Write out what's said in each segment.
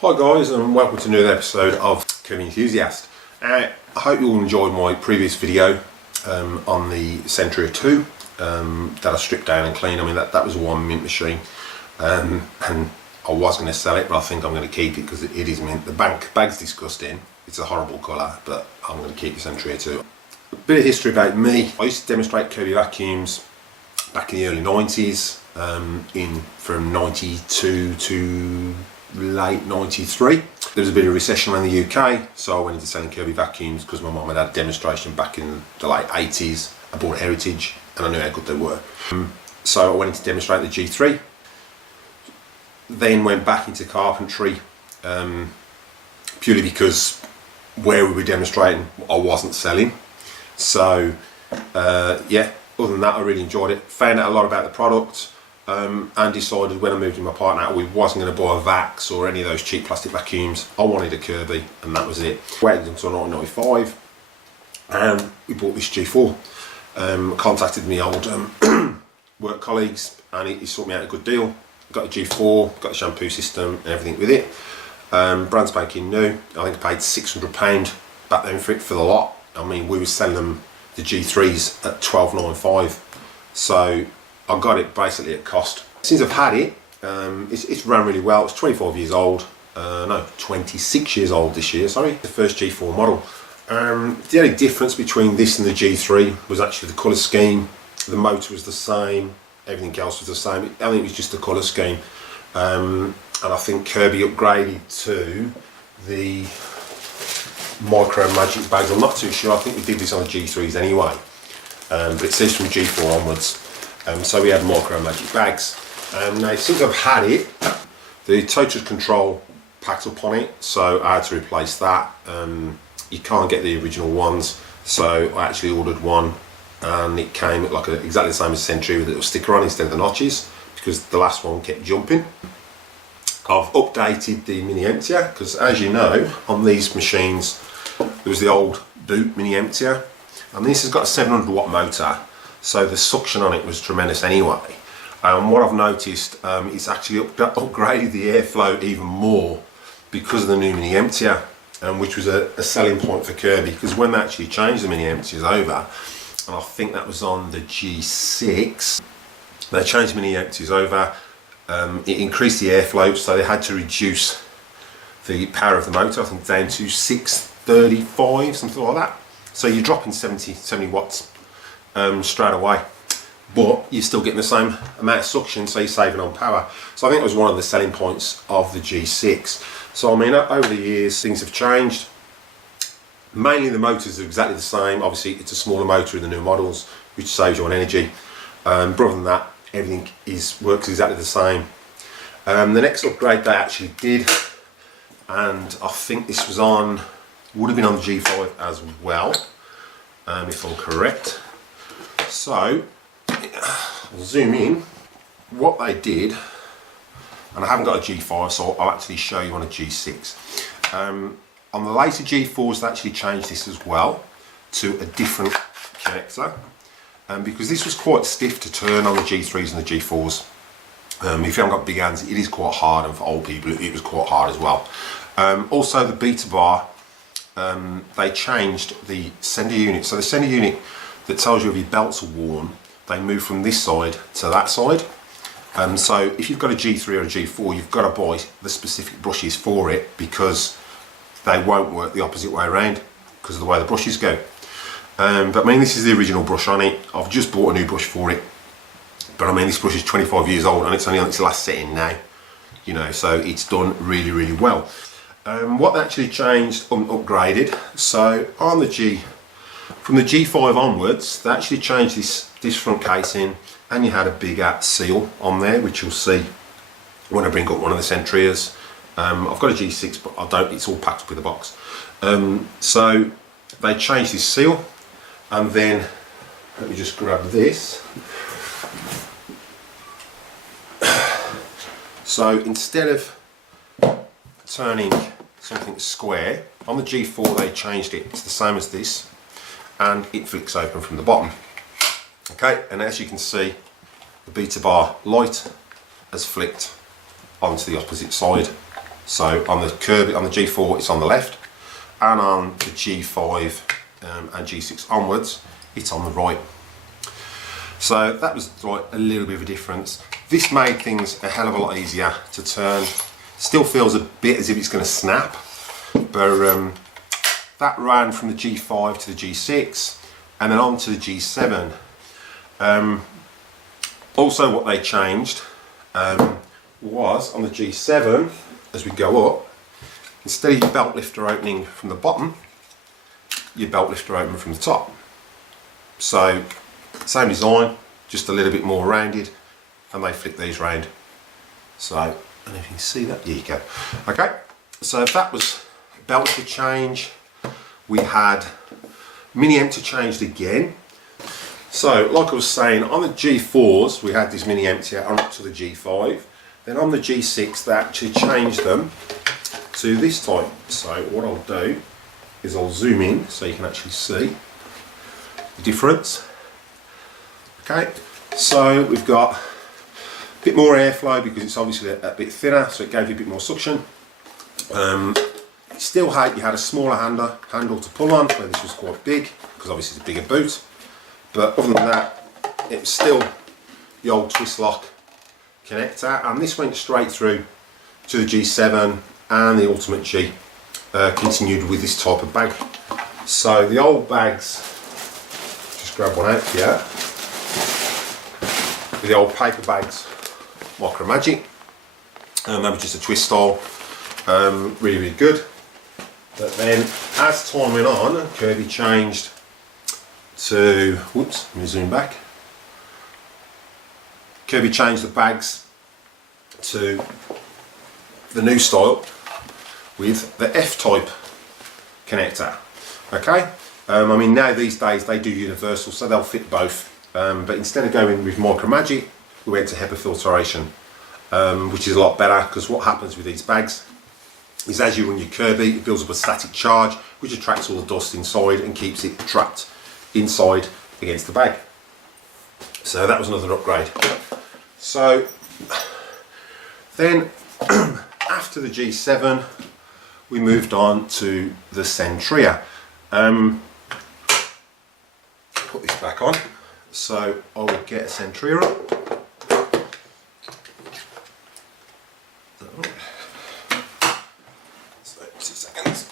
Hi guys, and welcome to another episode of Kirby Enthusiast. I hope you all enjoyed my previous video on the Centuria 2 that I stripped down and cleaned. I mean that was one mint machine, and I was going to sell it, but I think I'm going to keep it because it is mint. The bag's disgusting, it's a horrible colour, but I'm going to keep the Centuria 2. A bit of history about me. I used to demonstrate Kirby vacuums back in the early 90s, from 92 to late 93. There was a bit of recession around the UK, so I went into selling Kirby vacuums because my mum had had a demonstration back in the late 80s. I bought Heritage and I knew how good they were. So I went in to demonstrate the G3, then went back into carpentry, purely because where we were demonstrating I wasn't selling. So yeah, other than that I really enjoyed it, found out a lot about the product. And decided when I moved with my partner we wasn't going to buy a Vax or any of those cheap plastic vacuums. I wanted a Kirby, and that was it. Waited until 1995 and we bought this G4. Contacted my old work colleagues and he sorted me out a good deal. Got a G4, got a shampoo system and everything with it. Brand spanking new. I think I paid £600 back then for it, for the lot. I mean, we were selling them, the G3s, at £12.95. So I got it basically at cost. Since I've had it, it's run really well. It's 25 years old, no, 26 years old this year, sorry. The first G4 model. The only difference between this and the G3 was actually the colour scheme. The motor was the same, everything else was the same. I think it was just the colour scheme. And I think Kirby upgraded to the Micro Magic bags. I'm not too sure, I think we did this on the G3s anyway. But it says from G4 onwards. So we had Micro Magic bags. Now since I've had it, the total control packed up on it, so I had to replace that. You can't get the original ones, so I actually ordered one, and it came like exactly the same as Centuria with a little sticker on instead of the notches, because the last one kept jumping. I've updated the mini emptier, because as you know, on these machines there was the old boot mini emptier, and this has got a 700 watt motor. So the suction on it was tremendous anyway. What I've noticed, it's actually upgraded the airflow even more because of the new mini emptier, which was a selling point for Kirby, because when they actually changed the mini emptiers over, and I think that was on the G6, they changed the mini emptiers over, it increased the airflow, so they had to reduce the power of the motor, I think down to 635, something like that. So you're dropping 70 watts. Straight away, but you're still getting the same amount of suction, so you're saving on power. So I think it was one of the selling points of the G6. So I mean, over the years things have changed. Mainly the motors are exactly the same. Obviously it's a smaller motor in the new models, which saves you on energy. But other than that, everything works exactly the same. The next upgrade they actually did, and I think this was would have been on the G5 as well, if I'm correct. So, I'll zoom in. What they did, and I haven't got a G5, so I'll actually show you on a G6. On the later G4s, they actually changed this as well to a different connector, because this was quite stiff to turn on the G3s and the G4s. If you haven't got big hands, it is quite hard, and for old people, it was quite hard as well. Also, the beta bar, they changed the sender unit. So the sender unit that tells you if your belts are worn, they move from this side to that side. So if you've got a G3 or a G4, you've got to buy the specific brushes for it, because they won't work the opposite way around because of the way the brushes go. But I mean, this is the original brush on it. I've just bought a new brush for it, but I mean, this brush is 25 years old and it's only on its last setting now, you know, so it's done really, really well. What they actually changed, upgraded, so on the from the G5 onwards, they actually changed this front casing, and you had a bigger seal on there, which you'll see when I bring up one of the Centurias. I've got a G6, but I don't, it's all packed up with a box. So they changed this seal, and then, let me just grab this. So instead of turning something square, on the G4 they changed it, it's the same as this, and it flicks open from the bottom. Okay, and as you can see, the beta bar light has flicked onto the opposite side. So on the Kirby, on the G4, it's on the left, and on the G5 and G6 onwards, it's on the right. So that was like a little bit of a difference. This made things a hell of a lot easier to turn. Still feels a bit as if it's going to snap, but that ran from the G5 to the G6 and then on to the G7. Also what they changed was on the G7, as we go up, instead of your belt lifter opening from the bottom, your belt lifter open from the top. So same design, just a little bit more rounded, and they flick these round. So, I don't know if you can see that, there you go. Okay, so that was belt lifter change. We had mini empty changed again. So, like I was saying, on the G4s, we had this mini empty on to the G5. Then on the G6, they actually changed them to this type. So, what I'll do is I'll zoom in so you can actually see the difference. Okay, so we've got a bit more airflow because it's obviously a bit thinner, so it gave you a bit more suction. Still had, you had a smaller handle to pull on, where this was quite big, because obviously it's a bigger boot. But other than that, it was still the old twist lock connector, and this went straight through to the G7 and the Ultimate G. Continued with this type of bag. So the old bags, just grab one out here. With the old paper bags, Micro Magic, and that was just a twist style, really good. But then as time went on, Kirby changed to, whoops, let me zoom back. Kirby changed the bags to the new style with the F-type connector. Okay, I mean now these days they do universal, so they'll fit both. But instead of going with Micro Magic, we went to HEPA filtration, which is a lot better, because what happens with these bags is as you run your Kirby, it builds up a static charge which attracts all the dust inside and keeps it trapped inside against the bag. So that was another upgrade. So then after the G7 we moved on to the Centuria. Put this back on. So I will get a Centuria up. So 2 seconds.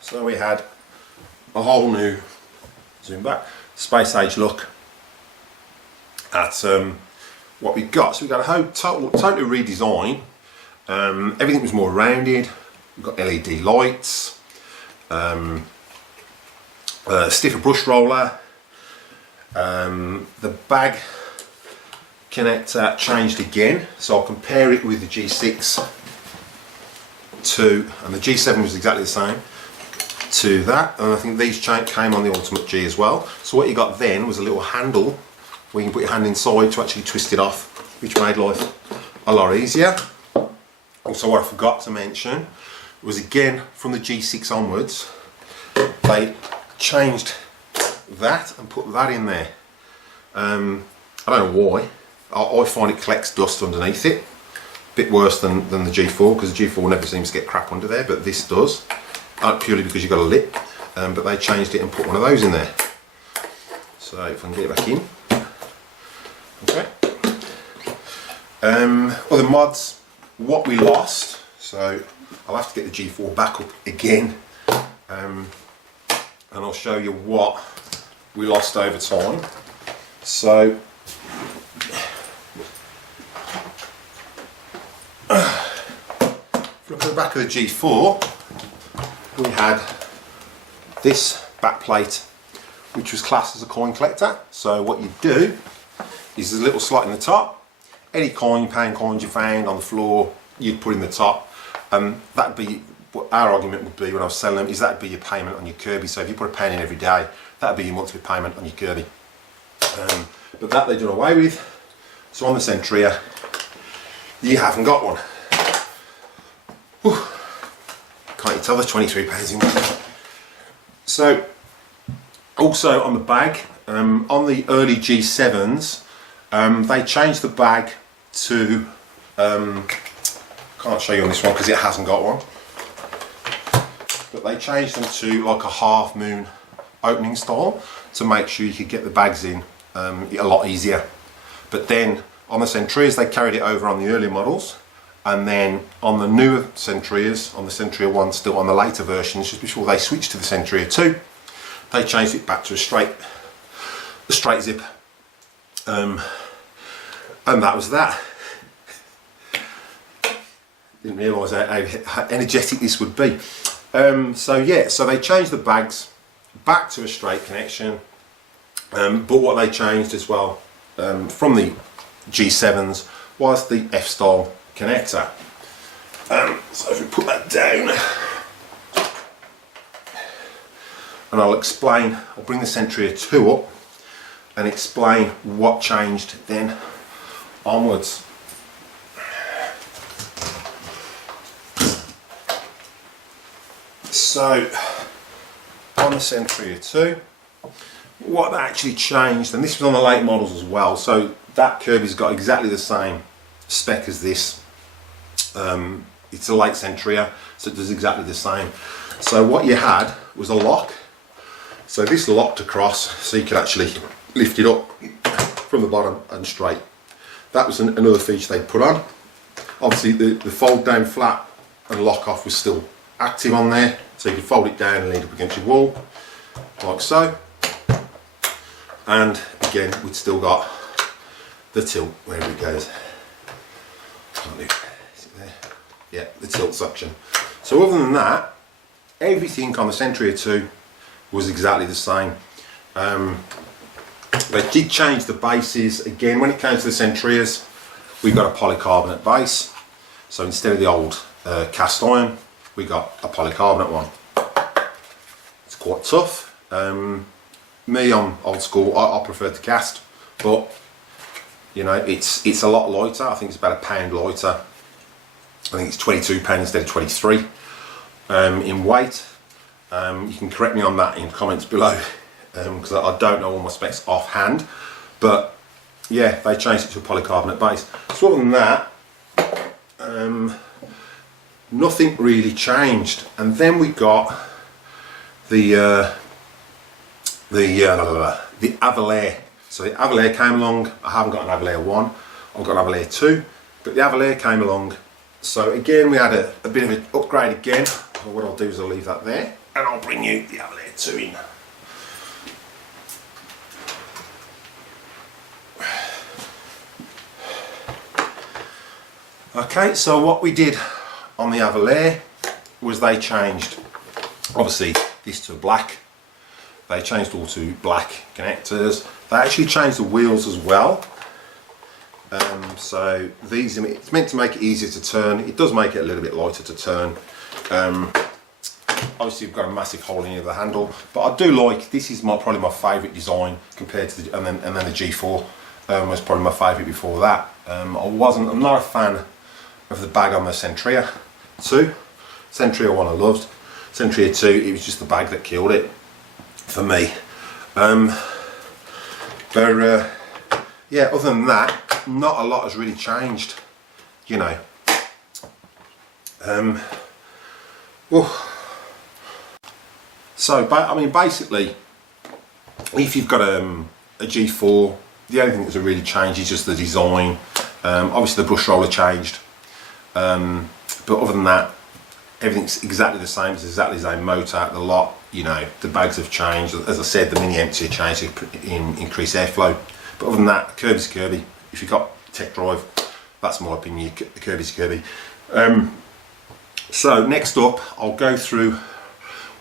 So we had a whole new, zoom back, space age look at what we got. So we got a whole totally redesign. Everything was more rounded. We've got LED lights, stiffer brush roller. The bag connector changed again, so I'll compare it with the G6 and the G7 was exactly the same to that, and I think these came on the Ultimate G as well. So what you got then was a little handle where you can put your hand inside to actually twist it off, which made life a lot easier. Also, what I forgot to mention was, again from the G6 onwards, they changed that and put that in there. I don't know why. I find it collects dust underneath it. A bit worse than the G4, because the G4 never seems to get crap under there, but this does. Purely because you've got a lip, but they changed it and put one of those in there. So if I can get it back in. Okay. Other mods, what we lost, so I'll have to get the G4 back up again, and I'll show you what we lost over time. So look at the back of the G4, we had this back plate, which was classed as a coin collector. So what you do is there's a little slot in the top. Any pound coins you found on the floor, you'd put in the top. That'd be what our argument would be when I was selling them, is that'd be your payment on your Kirby. So if you put a pound in every day, that'd be your monthly payment on your Kirby. But that they've done away with. So on the Centuria, you haven't got one. Whew. Can't you tell there's £23 in there? So Also on the bag, on the early G7s, they changed the bag to, can't show you on this one because it hasn't got one, but they changed them to like a half moon opening style to make sure you could get the bags in a lot easier. But then on the Centurias they carried it over on the earlier models, and then on the newer Centurias, on the Centuria 1, still on the later versions, just before they switched to the Centuria 2, they changed it back to a straight zip, and that was that. Didn't realise how energetic this would be. So yeah, so they changed the bags back to a straight connection, but what they changed as well from the G7s was the F-style connector. So if we put that down, and I'll bring the Centuria 2 up and explain what changed then onwards. So on the Centuria 2, what actually changed, and this was on the late models as well, so that Kirby's got exactly the same spec as this. It's a late Centuria, so it does exactly the same. So what you had was a lock, so this locked across so you could actually lift it up from the bottom and straight. That was another feature they put on. Obviously the fold down flat and lock off was still active on there, so you could fold it down and lean up against your wall like so, and again we'd still got the tilt wherever it goes. Is it there? Yeah, the tilt suction. So other than that, everything on the Centuria 2 was exactly the same. They did change the bases again. When it came to the Centurias, we got a polycarbonate base, so instead of the old cast iron, we got a polycarbonate one. It's quite tough. Me, I'm old school. I prefer the cast, but you know, it's a lot lighter. I think it's about £1 lighter. I think it's £22 instead of 23 in weight. You can correct me on that in comments below, because I don't know all my specs offhand, but yeah, they changed it to a polycarbonate base. So other than that, nothing really changed. And then we got the Avalir. So the Avalir came along. I haven't got an Avalir 1, I've got an Avalir 2, but the Avalir came along. So again, we had a bit of an upgrade again. So what I'll do is I'll leave that there, and I'll bring you the Avalir 2 in. Okay, so what we did on the Avalir was they changed, obviously, this to black. They changed all to black connectors. They actually changed the wheels as well. So these, it's meant to make it easier to turn. It does make it a little bit lighter to turn. Obviously, we've got a massive hole in the handle, but I do like, this is probably my favourite design compared to the, and then the G4 was probably my favourite before that. I'm not a fan of the bag on the Centuria 2. Centuria 1 I loved. Centuria 2, it was just the bag that killed it for me. Yeah, other than that, not a lot has really changed, you know. So, I mean, basically, if you've got a G4, the only thing that's really changed is just the design. Obviously, the brush roller changed, but other than that, everything's exactly the same. It's exactly the same motor, the lot. You know, the bags have changed. As I said, the mini empty changed to increase airflow. But other than that, Kirby's Kirby. If you've got TechDrive, that's my opinion. Kirby's Kirby. So next up, I'll go through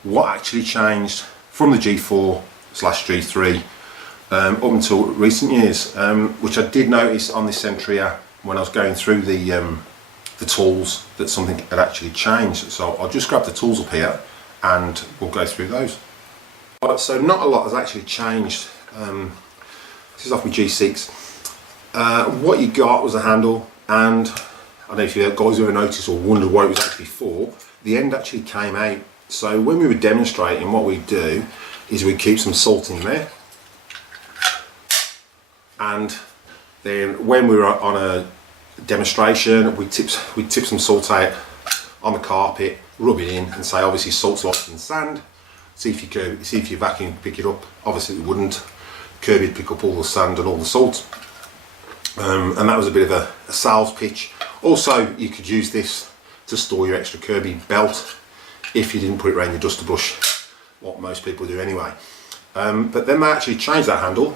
what actually changed from the G4/G3 up until recent years, which I did notice on this Centuria when I was going through the tools, that something had actually changed. So I'll just grab the tools up here and we'll go through those. Right, so not a lot has actually changed. This is off my G6. What you got was a handle, and I don't know if you guys ever noticed or wondered what it was actually for. The end actually came out. So when we were demonstrating, what we do is we keep some salt in there, and then when we were on a demonstration, we tip some salt out on the carpet, rub it in, and say obviously salt's lighter than sand. See if your vacuum can pick it up. Obviously it wouldn't. Kirby'd pick up all the sand and all the salt, and that was a bit of a sales pitch. Also, you could use this to store your extra Kirby belt if you didn't put it around your duster brush, what most people do anyway. But then they actually changed that handle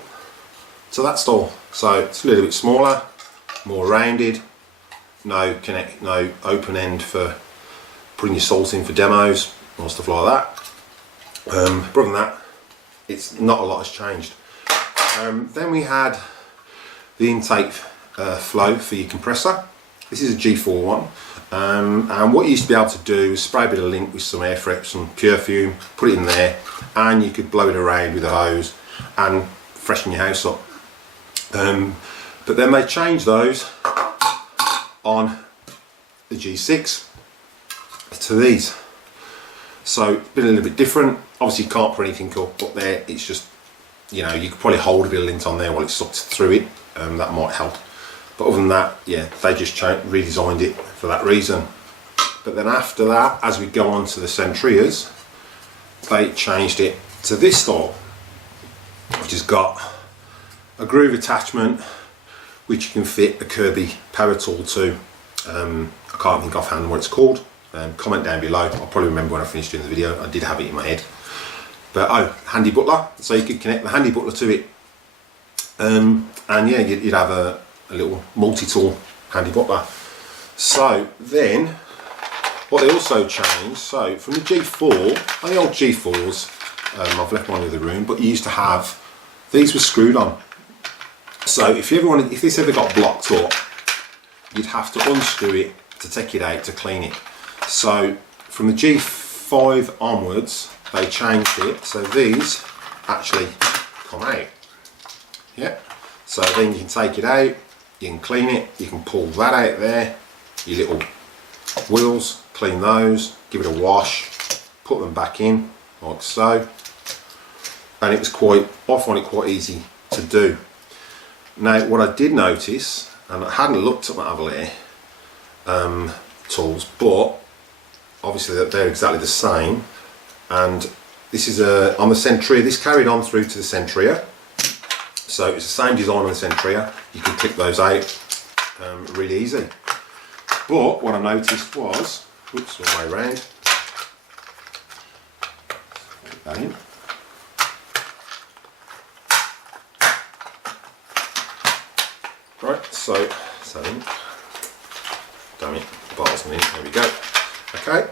to that style, so it's a little bit smaller, more rounded, no open end for putting your salt in for demos or stuff like that. Other than that, it's not a lot has changed. Then we had the intake flow for your compressor. This is a G4 one, and what you used to be able to do is spray a bit of lint with some air freshener, some pure fume, put it in there, and you could blow it around with a hose and freshen your house up. But then they changed those on the G6 to these, so it's been a little bit different. Obviously you can't put anything up there, it's just, you know, you could probably hold a bit of lint on there while it's sucked through it, that might help. But other than that, yeah, they just redesigned it for that reason. But then after that, as we go on to the Centurias, they changed it to this style, which has got a groove attachment which you can fit a Kirby power tool to. I can't think offhand what it's called. Comment down below. I'll probably remember when I finish doing the video. I did have it in my head. But oh, handy butler, so you could connect the handy butler to it, and yeah, you'd have a little multi-tool handy butler. So then, what they also changed, so from the G4, on the old G4s, I've left one in the room, but you used to have, these were screwed on. So if this ever got blocked up, you'd have to unscrew it to take it out to clean it. So from the G5 onwards, they changed it, so these actually come out. Yeah. So then you can take it out, you can clean it, you can pull that out there, your little wheels, clean those, give it a wash, put them back in, like so. And it was I find it quite easy to do. Now what I did notice, and I hadn't looked at my Avalir tools, but obviously they're exactly the same. And this is on the Centuria, this carried on through to the Centuria. So it's the same design on the Centuria. You can clip those out really easy. But what I noticed was, whoops, all the way around. Put that in. Right, so in. Damn it, the bar's in. There we go. Okay.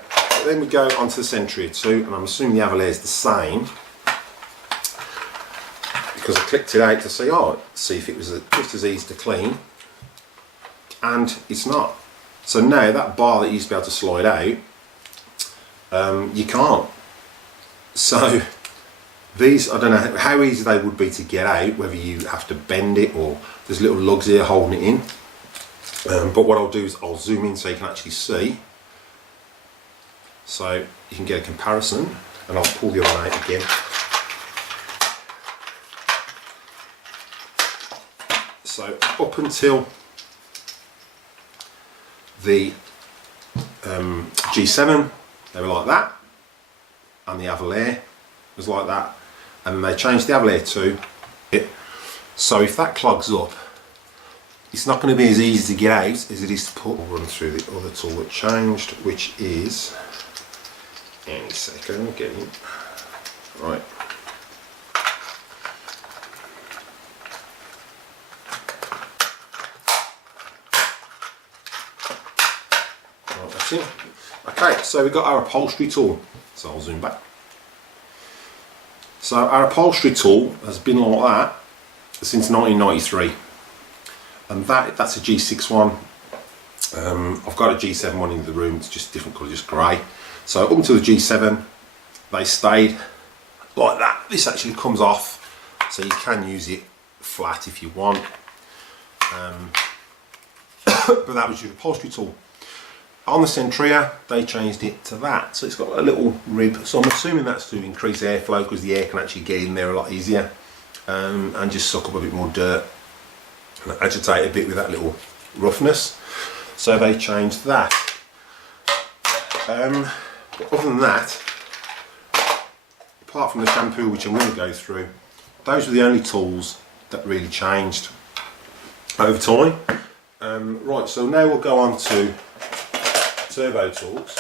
Then we go onto the Centuria 2, and I'm assuming the Avalir is the same because I clicked it out to see if it was just as easy to clean, and it's not. So now that bar that you used to be able to slide out, you can't. So these, I don't know how easy they would be to get out, whether you have to bend it or there's little lugs here holding it in. But what I'll do is I'll zoom in so you can actually see. So you can get a comparison, and I'll pull the other one out again. So up until the G7, they were like that, and the Avalir was like that, and they changed the Avalir to it. So if that clogs up, it's not going to be as easy to get out as it is to put. We'll run through the other tool that changed, which is, any second, get in. Right. Right, that's it. Okay, so we've got our upholstery tool. So I'll zoom back. So our upholstery tool has been like that since 1993. And that's a G6 one. I've got a G7 one in the room, it's just different colour, just grey. So up until the G7, they stayed like that. This actually comes off, so you can use it flat if you want. But that was your upholstery tool. On the Centuria, they changed it to that, so it's got a little rib, so I'm assuming that's to increase airflow because the air can actually get in there a lot easier, and just suck up a bit more dirt and agitate a bit with that little roughness. So they changed that. But other than that, apart from the shampoo, which I'm going to go through, those were the only tools that really changed over time. Right, so now we'll go on to Servo tools.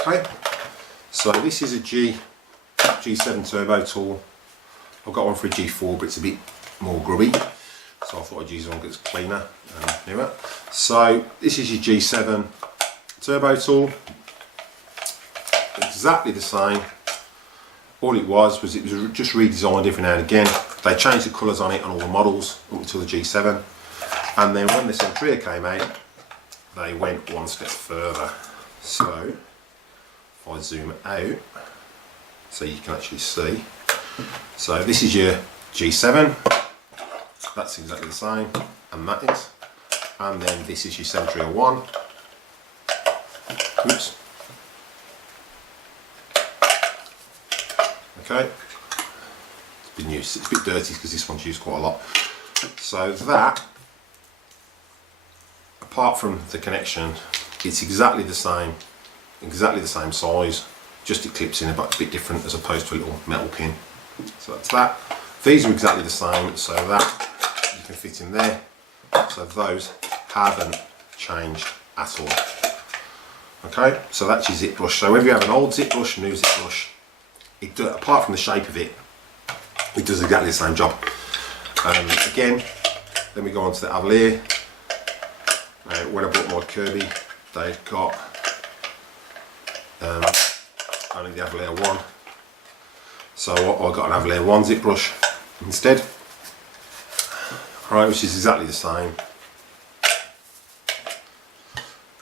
Okay, so this is a G7 turbo tool. I've got one for a G4, but it's a bit more grubby, so I thought I'd use one that's cleaner and newer. So this is your G7 turbo tool, exactly the same. All it was just redesigned every now and again. They changed the colours on it on all the models up until the G7, and then when the Centuria came out, they went one step further. So if I zoom out so you can actually see, so this is your G7, that's exactly the same, and that is, and then this is your Centuria 1. Oops. Okay, it's been used, it's a bit dirty because this one's used quite a lot. So that, apart from the connection, it's exactly the same size, just it clips in a bit different as opposed to a little metal pin. So that's that. These are exactly the same, so that you can fit in there. So those haven't changed at all. Okay, so that's your zip brush. So whether you have an old zip brush, new zip brush, apart from the shape of it, it does exactly the same job. Again, then we go on to the Avalir. When I bought my Kirby, they've got only the Avalir 1, so I got an Avalir 1 zip brush instead. Alright, which is exactly the same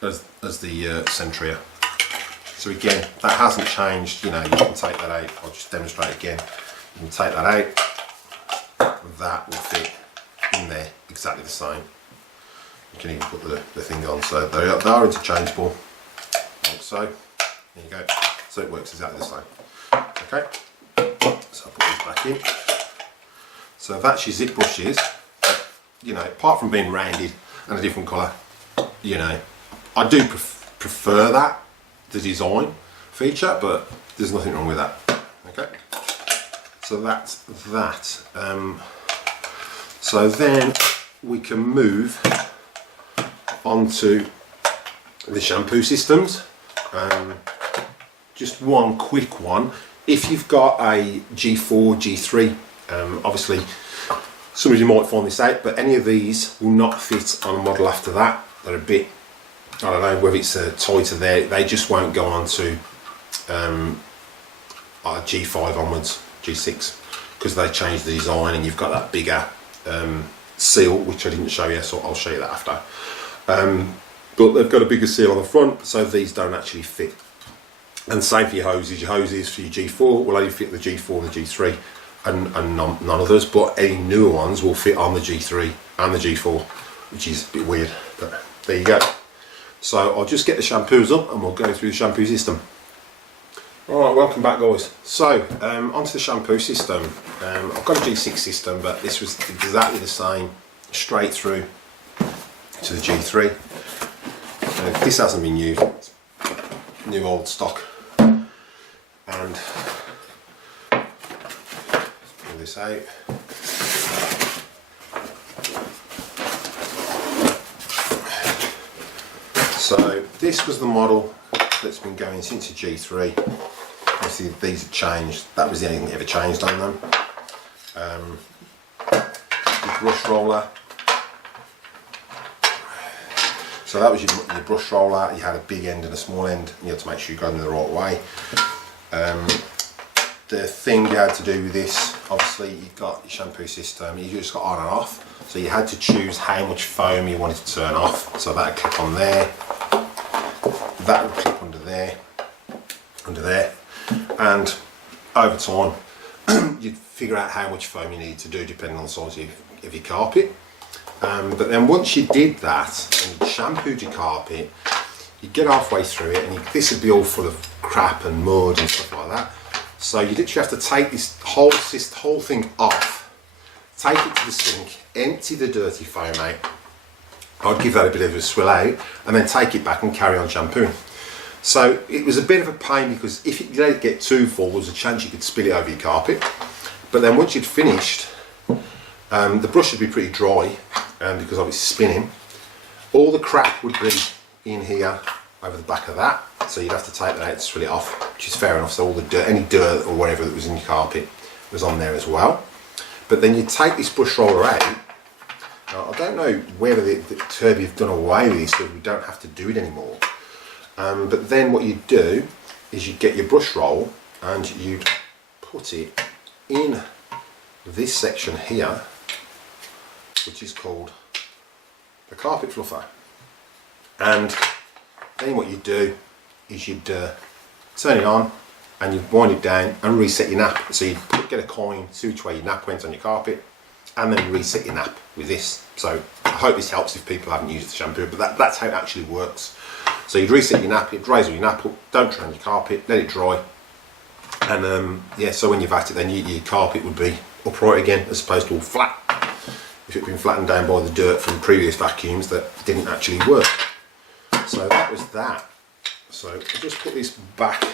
as the Centuria. So again, that hasn't changed. You know, you can take that out. I'll just demonstrate again. You can take that out, and that will fit in there exactly the same. You can even put the thing on, so they are interchangeable, like so. There you go. So it works exactly the same. Okay, so I'll put these back in. So that's your zip brushes. You know, apart from being rounded and a different colour, you know, I do prefer that, the design feature, but there's nothing wrong with that. Okay, so that's that. So then we can move onto the shampoo systems. Just one quick one. If you've got a G4, G3, obviously some of you might find this out, but any of these will not fit on a model after that. They're a bit, I don't know whether it's tighter there, they just won't go on to G5 onwards, G6, because they changed the design and you've got that bigger seal, which I didn't show you, so I'll show you that after. But they've got a bigger seal on the front, so these don't actually fit. And same for your hoses. Your hoses for your G4 will only fit the G4 and the G3, and none others, but any newer ones will fit on the G3 and the G4, which is a bit weird, but there you go. So I'll just get the shampoos up and we'll go through the shampoo system. Alright, welcome back guys. So onto the shampoo system. I've got a G6 system, but this was exactly the same straight through to the G3. This hasn't been used, it's new old stock. And pull this out. So this was the model that's been going since the G3. Obviously these have changed. That was the only thing that ever changed on them. The brush roller. So that was your brush roller. You had a big end and a small end, and you had to make sure you got them the right way. The thing you had to do with this, obviously you got your shampoo system, you just got on and off. So you had to choose how much foam you wanted to turn off. So that would click on there, that would click under there, and over time you'd figure out how much foam you need to do depending on the size of your carpet. But then once you did that and you shampooed your carpet, you get halfway through it and this would be all full of crap and mud and stuff like that. So you literally have to take this whole thing off, take it to the sink, empty the dirty foam out. I'd give that a bit of a swill out and then take it back and carry on shampooing. So it was a bit of a pain because if you let it get too full, there was a chance you could spill it over your carpet. But then once you'd finished, the brush would be pretty dry because of its spinning. All the crap would be in here over the back of that, so you'd have to take that out to swill it off, which is fair enough. So all the dirt, any dirt or whatever that was in your carpet was on there as well. But then you take this brush roller out. Now, I don't know whether the Kirby have done away with this so we don't have to do it anymore. But then what you do is you get your brush roll and you'd put it in this section here, which is called the carpet fluffer. And then what you do is you'd turn it on and you'd wind it down and reset your nap. So you'd get a coin, see which way your nap went on your carpet, and then reset your nap with this. So I hope this helps if people haven't used the shampoo, but that's how it actually works. So you'd reset your nap, it dries all your nap up, don't try on your carpet, let it dry. And yeah, so when you've at it, then your carpet would be upright again as opposed to all flat. If it had been flattened down by the dirt from previous vacuums that didn't actually work. So that was that. So I'll just put this back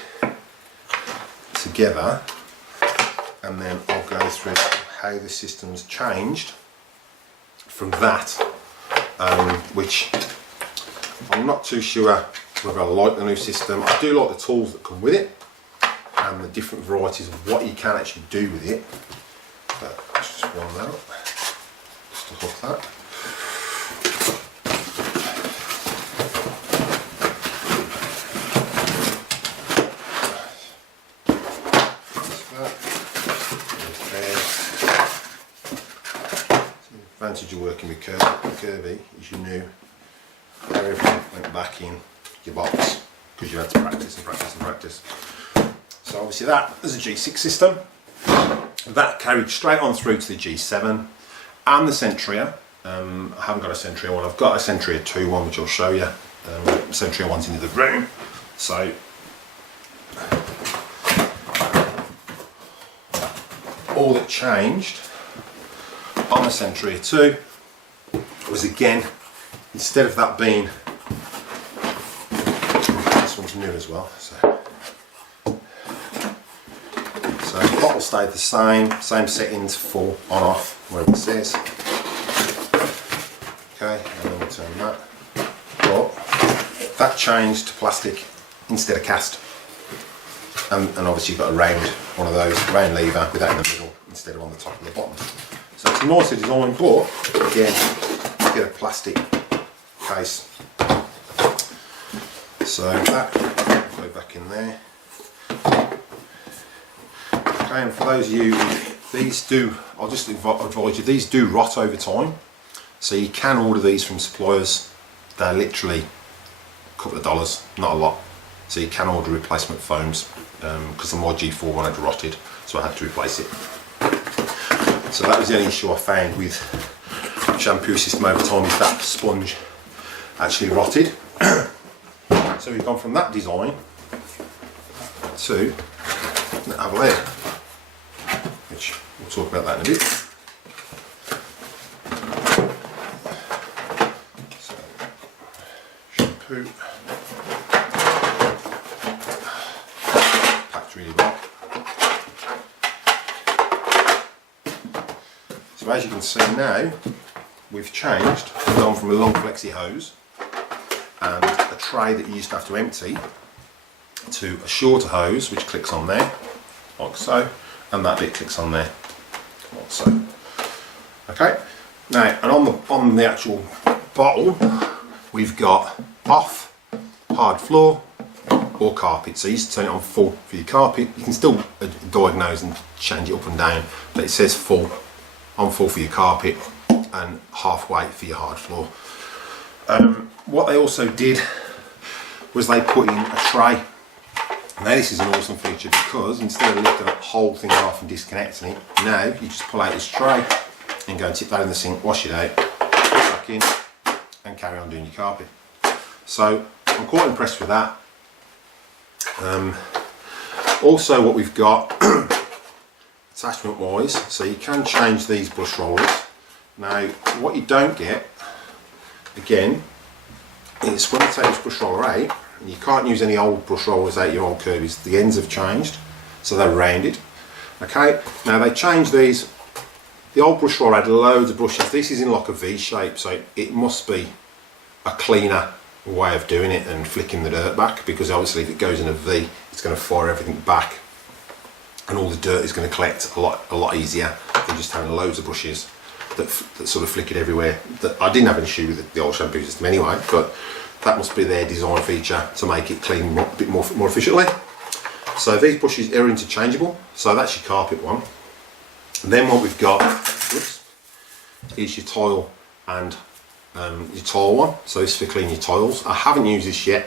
together and then I'll go through how the system's changed from that, which I'm not too sure whether I like the new system. I do like the tools that come with it and the different varieties of what you can actually do with it. But let's just warm that up, just to hook that. The advantage of working with Kirby is you knew where everything went back in your box because you had to practice and practice and practice. So obviously that is a G6 system. That carried straight on through to the G7 and the Centuria. I haven't got a Centuria one, I've got a Centuria 2 one which I'll show you. Centuria one's in the room. So all that changed on the Centuria 2 was, again, instead of that being, this one's new as well, so the bottle stayed the same settings, full, on, off, wherever it says. Okay, and then we'll turn that. But that changed to plastic instead of cast. And obviously you've got a round, one of those, round lever with that in the middle instead of on the top and the bottom. So it's a nicer design, but again, you get a plastic case. So that will go back in there. Okay, and for those of you, these do, I'll just advise you, these do rot over time. So you can order these from suppliers. They're literally a couple of dollars, not a lot. So you can order replacement foams because my G4 one had rotted, so I had to replace it. So that was the only issue I found with Shampoo System over time, is that sponge actually rotted. So we've gone from that design to the Avalir, which we'll talk about that in a bit. So, shampoo, packed really well. So as you can see now, we've changed, we've gone from a long flexi hose and a tray that you used to have to empty to a shorter hose which clicks on there, like so, and that bit clicks on there, like so. Okay, now, and on the actual bottle, we've got off, hard floor, or carpet. So you used to turn it on full for your carpet. You can still diagnose and change it up and down, but it says full. On full for your carpet and halfway for your hard floor. What they also did was they put in a tray. Now this is an awesome feature because instead of lifting the whole thing off and disconnecting it, now you just pull out this tray and go and tip that in the sink, wash it out, back in and carry on doing your carpet. So I'm quite impressed with that. Also what we've got attachment wise, so you can change these brush rollers. Now what you don't get again is when you take this brush roller out, you can't use any old brush rollers out your old Kirbys. The ends have changed, so they're rounded. Okay, now they changed these. The old brush roller had loads of brushes. This is in like a V shape, so it must be a cleaner way of doing it and flicking the dirt back, because obviously if it goes in a V, it's going to fire everything back, and all the dirt is going to collect a lot easier than just having loads of brushes that sort of flick it everywhere. That I didn't have an issue with the old shampoo system anyway, but that must be their design feature to make it clean a bit more efficiently. So these brushes are interchangeable, so that's your carpet one. And then what we've got is your tile and your tile one. So this is for cleaning your tiles. I haven't used this yet.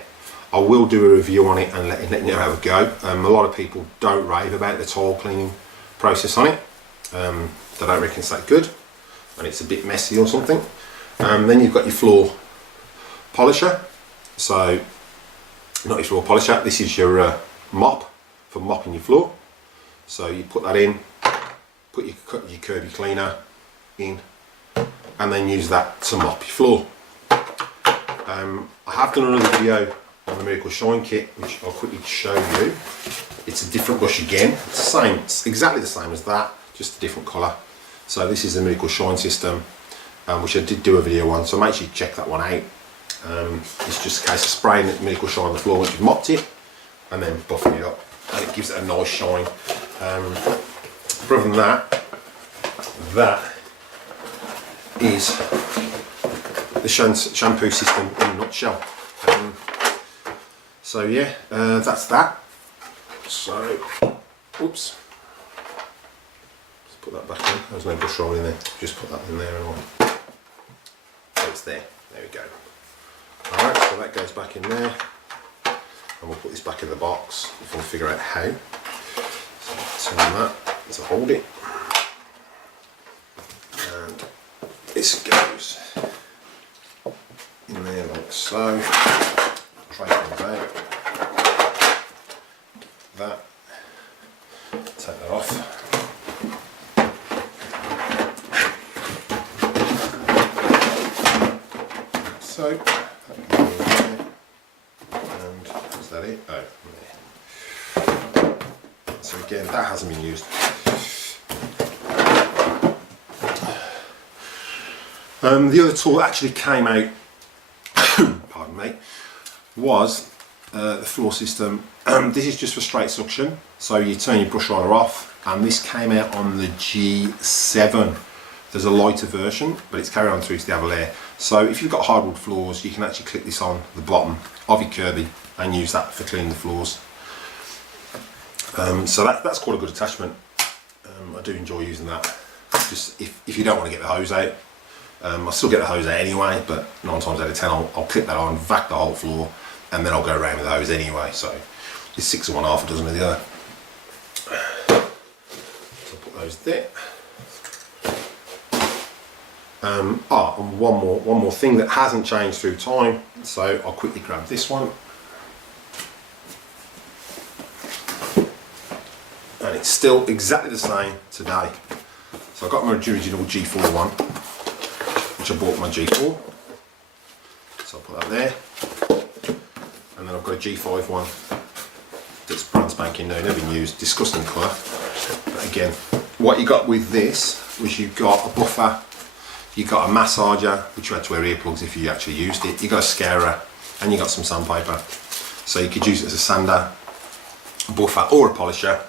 I will do a review on it and let you know how it go. A lot of people don't rave about the tile cleaning process on it. They don't reckon it's that good, and it's a bit messy or something. Then you've got your floor polisher. So not your floor polisher, this is your mop for mopping your floor. So you put that in, put your Kirby cleaner in, and then use that to mop your floor. I have done another video on the Miracle Shine kit, which I'll quickly show you. It's a different brush again. It's the same, it's exactly the same as that, just a different colour. So this is the Miracle Shine system, which I did do a video on, so make sure you check that one out. It's just a case of spraying the Miracle Shine on the floor once you've mopped it, and then buffing it up, and it gives it a nice shine. Other than that, that is the shampoo system in a nutshell. So yeah, that's that. So, oops, let's put that back in. There's no brush roll in there, just put that in there and all. So it's there, there we go. Alright, so that goes back in there, and we'll put this back in the box if we figure out how. So turn that to hold it, and this goes in there like so. Tray comes out. That, take that off. So that can go in there. And is that it? Oh, there. So again, that hasn't been used. The other tool that actually came out, pardon me, was the floor system. This is just for straight suction, so you turn your brush roller off, and this came out on the G7. There's a lighter version, but it's carried on through to the Avalir. So if you've got hardwood floors, you can actually click this on the bottom of your Kirby and use that for cleaning the floors. So that's quite a good attachment. I do enjoy using that. Just if you don't want to get the hose out, I still get the hose out anyway, but 9 times out of 10 I'll click that on, vac the whole floor, and then I'll go around with the hose anyway. So it's 6 of one, half a dozen of the other. So I'll put those there. And one more thing that hasn't changed through time, so I'll quickly grab this one, and it's still exactly the same today. So I got my original G4 one, which I bought my G4, so I'll put that there, and then I've got a G5 one that's brand spanking new, never been used, disgusting colour. But again, what you got with this was you've got a buffer, you got a massager, which you had to wear earplugs if you actually used it, you got a scarer, and you got some sandpaper. So you could use it as a sander, a buffer, or a polisher.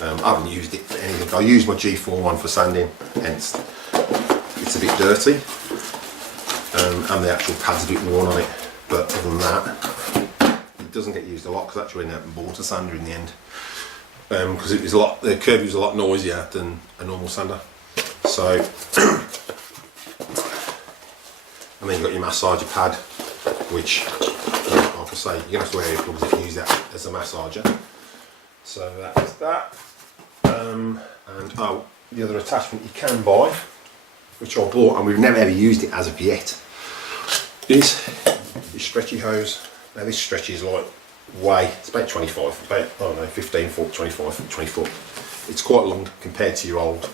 I haven't used it for anything. I used my G4 one for sanding, hence it's a bit dirty, and the actual pad's a bit worn on it. But other than that, it doesn't get used a lot because actually I ended up with a water sander in the end, because it was the Kirby was a lot noisier than a normal sander. So, and then you've got your massager pad, which, like I say, you're going to have to wear earplugs if you use that as a massager. So that is that. And oh, the other attachment you can buy which I bought and we've never ever used it as of yet, is this stretchy hose. Now this stretches like it's about 25, about, I don't know, 15 foot, 25 foot, 20 foot. It's quite long compared to your old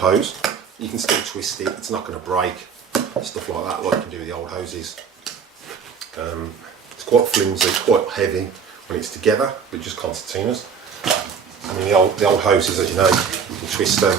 hose. You can still twist it, it's not going to break, stuff like that, like you can do with the old hoses. It's quite flimsy, quite heavy when it's together, but just concertinas. I mean the old hoses, as you know, you can twist them